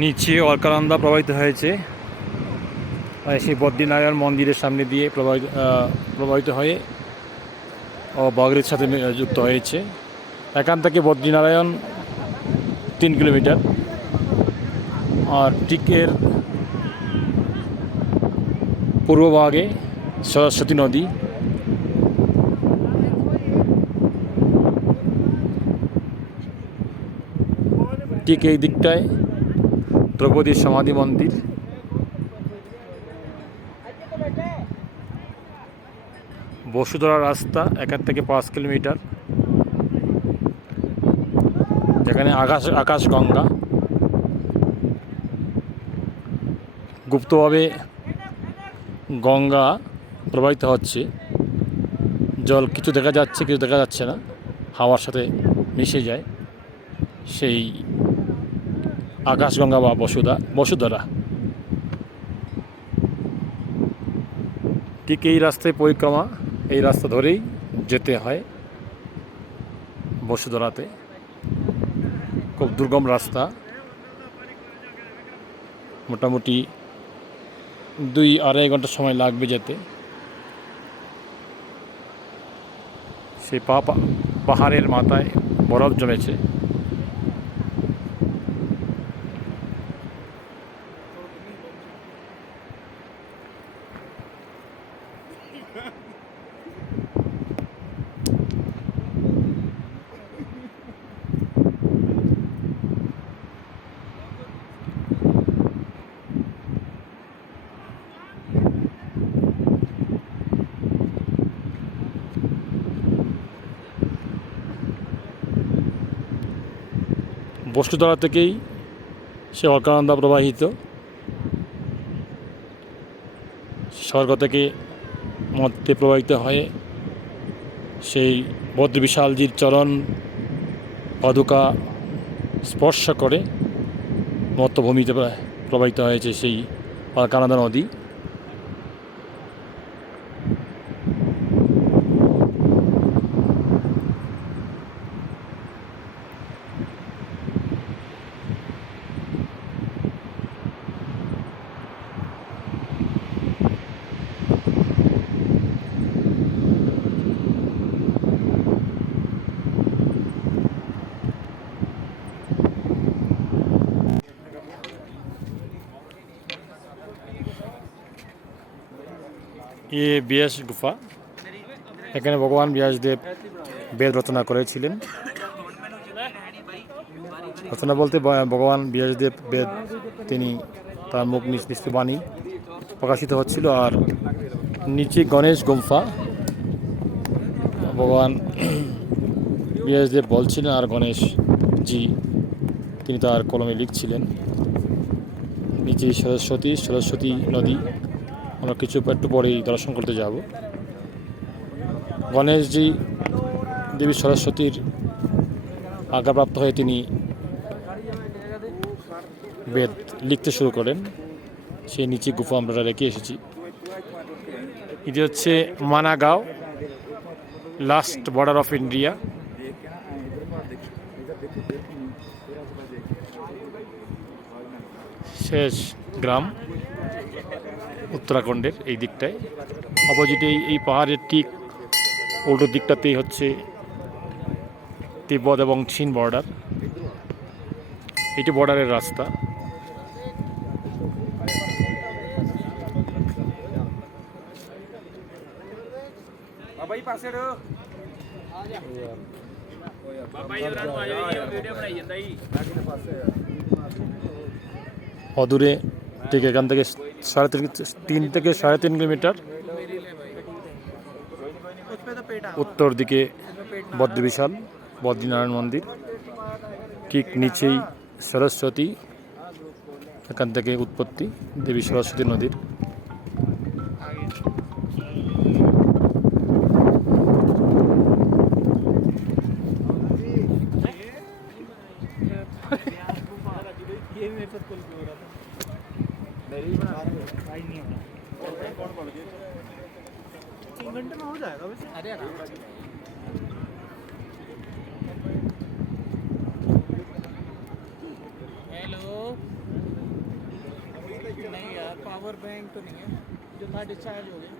নিচে অলকানন্দা প্রবাহিত হয়েছে, সেই বদ্রীনারায়ণ মন্দিরের সামনে দিয়ে প্রবাহিত হয়ে বগরির সাথে যুক্ত হয়েছে। এখান থেকে বদ্রীনারায়ণ 3 কিলোমিটার। আর ঠিক এর পূর্বভাগে সরস্বতী নদী। ঠিক এই দিকটায় দ্রৌপদীর সমাধি মন্দির। বসুধরা রাস্তা এখান থেকে 5 কিলোমিটার, যেখানে আকাশগঙ্গা গুপ্তভাবে গঙ্গা প্রবাহিত হচ্ছে। জল কিছু দেখা যাচ্ছে, কিছু দেখা যাচ্ছে না, হাওয়ার সাথে মিশে যায়। সেই আকাশগঙ্গা বা বসুধরা। ঠিক এই রাস্তায় পরিক্রমা, এই রাস্তা ধরেই যেতে হয় বসুধরাতে। খুব দুর্গম রাস্তা, মোটামুটি 2-2.5 ঘন্টা সময় লাগবে যেতে। সেই পাহাড়ের মাথায় বরফ জমেছে। বসুধরা থেকেই সে অলকানন্দা প্রবাহিত। স্বর্গ থেকে মধ্যে প্রবাহিত হয়ে সেই বদ্রবিশালজির চরণ পাদুকা স্পর্শ করে মত্তভূমিতে প্রবাহিত হয়েছে সেই অলকানন্দা নদী। ব্যাস গুফা, এখানে ভগবান ব্যাসদেব বেদ রচনা করেছিলেন। রচনা বলতে ভগবান ব্যাসদেব বেদ, তিনি তার মুখ নিঃসৃত বাণী প্রকাশিত হচ্ছিল। আর নিচে গণেশ গুম্ফা, ভগবান ব্যাসদেব বলছিলেন আর গণেশজি তিনি তার কলমে লিখছিলেন। নিচে সরস্বতী নদী, আমরা একটু পরেই দর্শন করতে যাব। গণেশজি দেবী সরস্বতীর আজ্ঞাপ্রাপ্ত হয়ে তিনি বেদ লিখতে শুরু করেন। সেই নিচে গুফা আমরা রেখে এসেছি। এটি হচ্ছে মানাগাঁও, লাস্ট বর্ডার অফ ইন্ডিয়া। শেষ গ্রাম উত্তরাখণ্ডের এই দিকটায়। অপোজিটে এই পাহাড়ের ঠিক উল্টো দিকটাতেই হচ্ছে তিব্বত এবং চীন বর্ডার। এটি বর্ডারের রাস্তা। অদূরে ঠিক এখান থেকে 3 থেকে 3.5 কিলোমিটার উত্তর দিকে বদ্রীনারায়ণ মন্দির। ঠিক নিচেই সরস্বতী, এখান থেকে উৎপত্তি দেবী সরস্বতী নদীর। घंटे में हो जाएगा वैसे। अरे हेलो। पावर बैंक तो नहीं है जो था डिस्चार्ज हो गया।